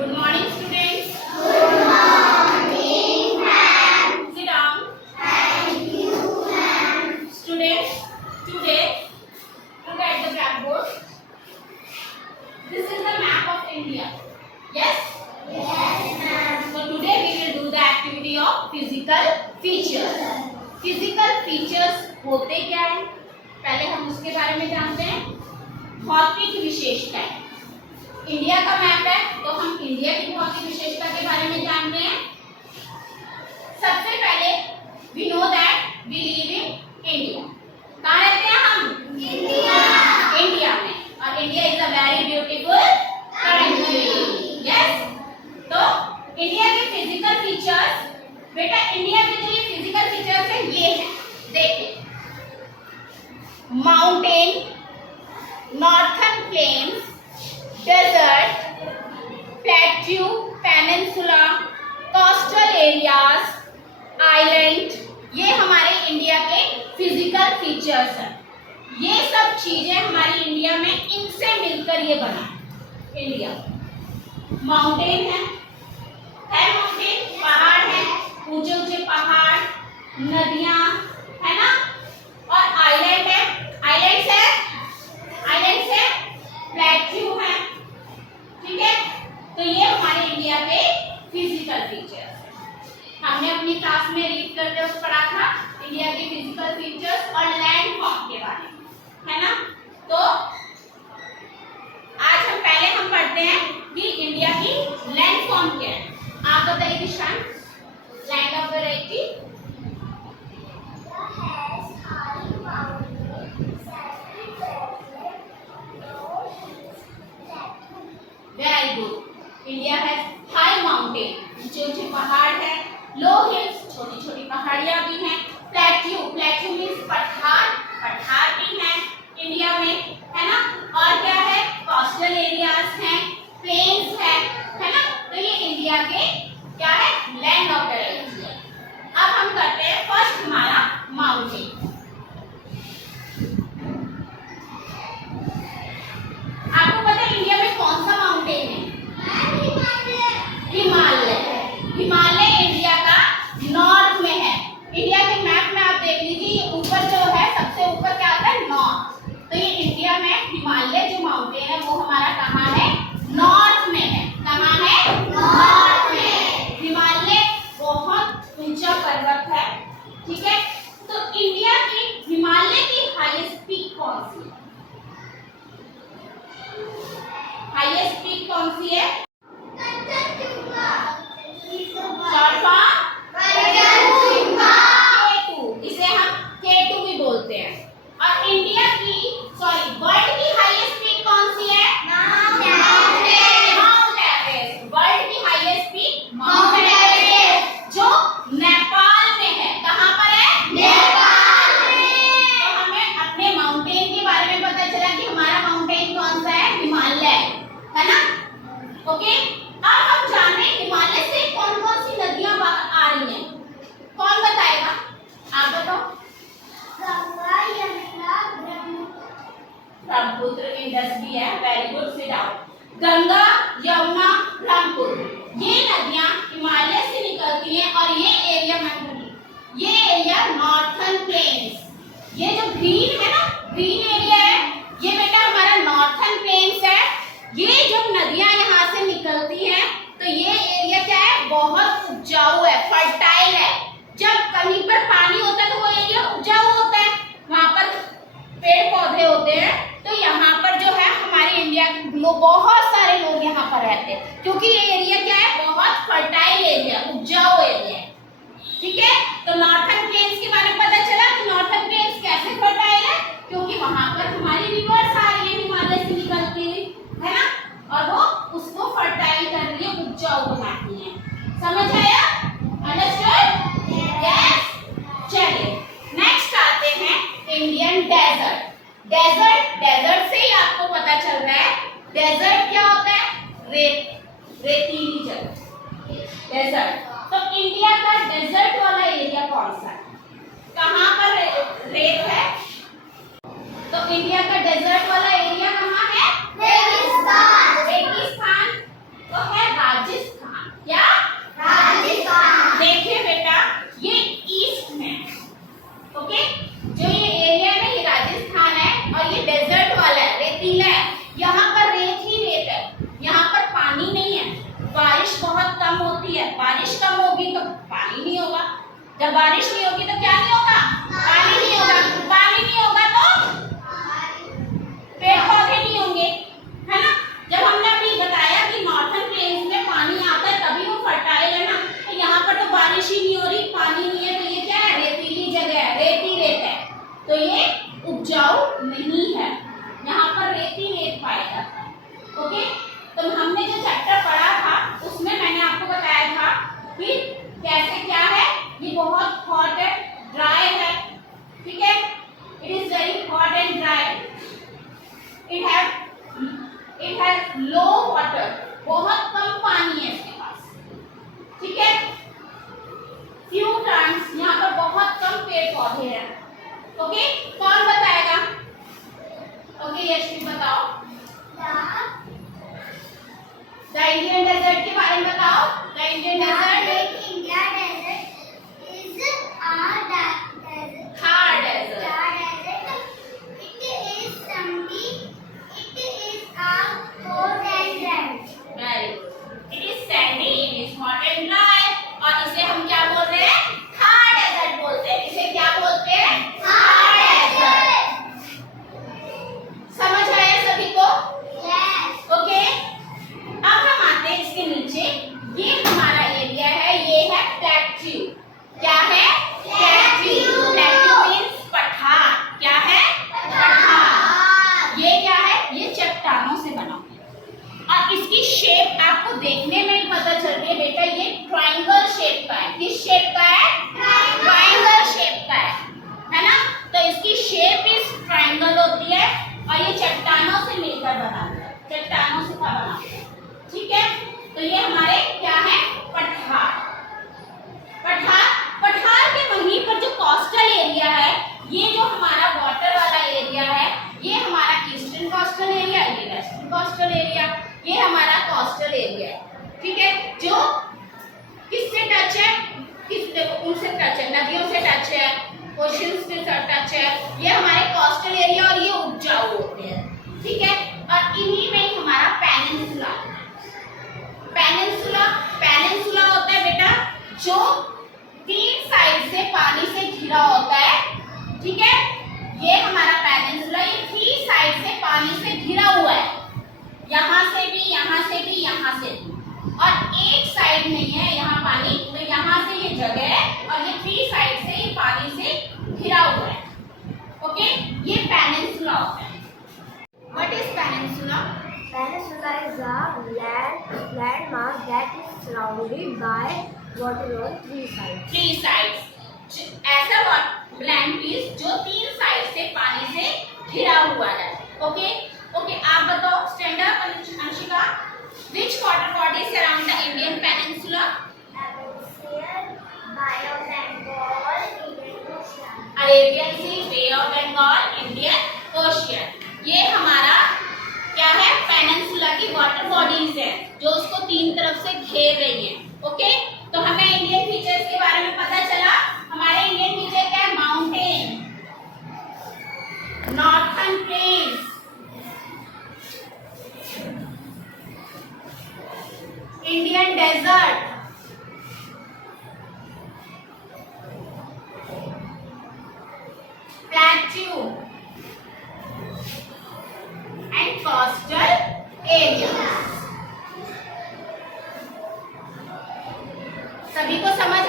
Good morning, students. Good morning, ma'am. Sit down. Thank you, ma'am. Students, today look at the blackboard. This is the map of India. Yes? Yes, ma'am. So today we will do the activity of physical features. Physical features होते क्या है? पहले हम उसके बारे में जानते हैं. भौतिक विशेषताएं. इंडिया का मैप है तो हम इंडिया की भौतिक विशेषता के बारे में जानते हैं. सबसे पहले we know that we live in India. कहाँ रहते हैं हम? इंडिया में. और India is a very beautiful country. Yes? तो इंडिया के फिजिकल फीचर्स, बेटा इंडिया के जो ये फिजिकल फीचर्स है ये है, देखिए. Mountain, northern plains, desert, plateau, peninsula, coastal areas, island, ये हमारे इंडिया के फिजिकल फीचर्स हैं. ये सब चीजें हमारी इंडिया में इनसे मिलकर ये बना है इंडिया. माउंटेन है माउंटेन, पहाड़ है, ऊंचे ऊंचे पहाड़, नदियां है ना, और आइलैंड है, आइलैंड्स है, प्लेट्यू है. ठीक है, तो ये हमारे इंडिया के फिजिकल फीचर्स हैं. हमने अपनी क्लास में रीड करते हुए पढ़ा था इंडिया के फिजिकल फीचर्स और लैंड फॉर्म के बारे में, है ना. तो आज हम पढ़ते हैं कि इंडिया की लैंड फॉर्म क्या है. आप बताइए Kishan, land of variety. Very good. India है हाई माउंटेन, ऊंचे ऊंचे पहाड़ है, लो हिल्स, छोटी छोटी पहाड़ियां भी हैं, प्लेट्यू मीन्स पठार भी हैं इंडिया में, है ना. और क्या है, कोस्टल एरियाज हैं, प्लेन्स है ना. तो ये इंडिया के क्या है, लैंड ऑफ वेराइटी है. अब हम करते हैं फर्स्ट हमारा माउंटेन. आपको पता है इंडिया में कौन सा माउंटेन है? हिमालय इंडिया का नॉर्थ में है. इंडिया के मैप में आप देख लीजिए, ये ऊपर जो है सबसे ऊपर क्या आता है, नॉर्थ. तो ये इंडिया में हिमालय जो माउंटेन है वो हमारा कहाँ है, नॉर्थ में है. कहाँ है, नॉर्थ में. हिमालय बहुत ऊंचा पर्वत है. ठीक है, तो इंडिया की हिमालय की हाईएस्ट पीक कौन सी है? हाईएस्ट पीक कौन सी है? Short form K2. इसे हम K2 भी बोलते हैं. और इंडिया की वर्ल्ड की हाईएस्ट पीक कौन सी है? Mount Everest. वर्ल्ड की हाईएस्ट पीक माउंट एवरेस्ट, जो नेपाल में है. कहाँ पर है? नेपाल में. तो हमें अपने माउंटेन के बारे में पता चला कि हमारा माउंटेन कौन सा है, हिमालय, है ना. ओके, अब हम जाने हिमालय से कौन कौन सी नदियां आ रही हैं. कौन बताएगा? आप बताओ. गंगा, यमुना, ब्रह्मपुत्र, इंडस भी है. Very good, sit down. Ganga, Yamuna, Brahmaputra, ये नदियां हिमालय से निकलती हैं. और ये एरिया नॉर्थर्न प्लेन्स, ये जो ग्रीन है ना, ग्रीन एरिया है, ये बेटा हमारा नॉर्थर्न प्लेन्स है. ये जो नदियां यहाँ से निकलती हैं तो ये एरिया क्या है, बहुत उपजाऊ है, फर्टाइल है. जब कहीं पर पानी होता है तो वो एरिया उपजाऊ होता है, वहां पर पेड़ पौधे होते हैं. तो यहाँ पर जो है हमारे इंडिया के लोग, बहुत सारे लोग यहाँ पर रहते हैं, क्योंकि ये एरिया क्या है, बहुत फर्टाइल एरिया, उपजाऊ एरिया है. ठीक है, तो नॉर्थर्न प्लेन्स के बारे में पता चला कि नॉर्थर्न प्लेन्स कैसे फर्टाइल है, क्योंकि वहां पर हमारी रिवर्स आ रही है हिमालय से निकलती हुई, है ना, और वो उसको फर्टाइल कर रही है, उपजाऊ बनाती है. समझ आया? अंडरस्टूड? यस. चलिए नेक्स्ट आते हैं इंडियन डेजर्ट. डेजर्ट से ही आपको पता चल रहा है डेजर्ट क्या होता है, रेतीली जगह, डेजर्ट. तो इंडिया का डेजर्ट वाला एरिया कौन सा है? कहाँ पर रेत है? तो इंडिया का डेजर्ट वाला एरिया कहाँ है? रेगिस्तान. रेगिस्तान तो है जब बारिश नहीं होगी तो क्या नहीं होगा? पानी नहीं होगा। पानी नहीं होगा तो पेड़ पौधे नहीं होंगे, है ना। जब हमने अभी बताया कि नॉर्थन प्लेन्स में पानी आता है तभी वो फर्टाइल है ना, तो यहाँ पर तो बारिश ही नहीं हो रही, पानी नहीं है, तो ये क्या है? रेतीली जगह है, रेती रेत है, तो ये उपजाऊ नहीं है। यहाँ पर रेती रेत पाया जाता है। ओके, तो हमने जो चैप्टर पढ़ा था उसमें मैंने आपको बताया था कि कैसे क्या है, ये बहुत हॉट है, ड्राई है, ठीक है, it is very hot and dry, it has low water, बहुत कम पानी है इसके पास, ठीक है, फ्यू प्लांट्स, यहाँ पर बहुत कम पेड़ पौधे हैं। ओके, कौन बताएगा? ओके, यशवी बताओ। द इंडियन डेजर्ट के बारे में बताओ। The Indian desert, India desert is a desert. Thar desert, It is sandy. It is a cold and dry. Very good, it is sandy, it is hot and dry, और इसे हम क्या बोल रहे हैं? थार डेजर्ट बोलते हैं। इसे क्या बोलते हैं? थार डेजर्ट। समझ आया सभी को? Yes. ओके, अब हम आते हैं इसके नीचे, ये हमारा एरिया है, ये है प्लेट्यू। क्या है? प्लेट्यू। प्लेट्यू मीन्स पठार। क्या है? पठार। ये क्या है? ये चट्टानों से बना हुआ है, और इसकी शेप आपको देखने में ही पता चल रही है बेटा, ये ट्रायंगल शेप का है। किस शेप का है? ट्रायंगल शेप का है ना। तो इसकी शेप इस ट्रायंगल होती है, और ये चट्टानों से मिलकर बना हुआ है, चट्टानों से बना हुआ है, ठीक है। तो ये हमारे क्या है? पठार। पठार, पठार के वहीं पर जो कोस्टल एरिया है, ये जो हमारा वाटर वाला एरिया है, ये हमारा ईस्टर्न कोस्टल एरिया, ये वेस्टर्न कोस्टल एरिया, ये हमारा कोस्टल एरिया है, ठीक है, जो किससे टच है? उनसे टच है, नदियों से टच है, ओशन से टच है, ये हमारे कोस्टल एरिया, और ये उपजाऊ होते हैं, ठीक है। और इन्हीं में हमारा पेनिनसुला, पेनिनसुला, पेनिनसुला होता है बेटा जो 3 साइड से पानी से घिरा होता है, ठीक है, ये हमारा पेनिनसुला, ये 3 साइड से पानी से घिरा हुआ है, यहाँ से भी, यहाँ से भी, यहाँ से भी, और एक साइड नहीं है यहाँ पानी, तो यहाँ से ये जगह है, और ये 3 साइड से ये पानी से घिरा हुआ है। ओके, ये पेनिनसुला होता है। What is peninsula? Peninsula is a land mass that is surrounded by water on 3 sides. 3 sides, ऐसा लैंड पीस जो 3 साइड से पानी से घिरा हुआ है। ओके, ओके, आप बताओ, stand up Anshika, which water body surround the Indian peninsula? Bay of Bengal, Indian Ocean. Arabian Sea, Bay of Bengal, Indian Ocean, ये हमारा क्या है? पेनिनसुला की वाटर बॉडीज है जो उसको 3 तरफ से घेर रही हैं। ओके, तो हमें इंडियन फीचर्स के बारे में पता चला। हमारे इंडियन फीचर क्या है? Mountain, northern plains, Indian desert, plateau and coastal areas। सभी को समझ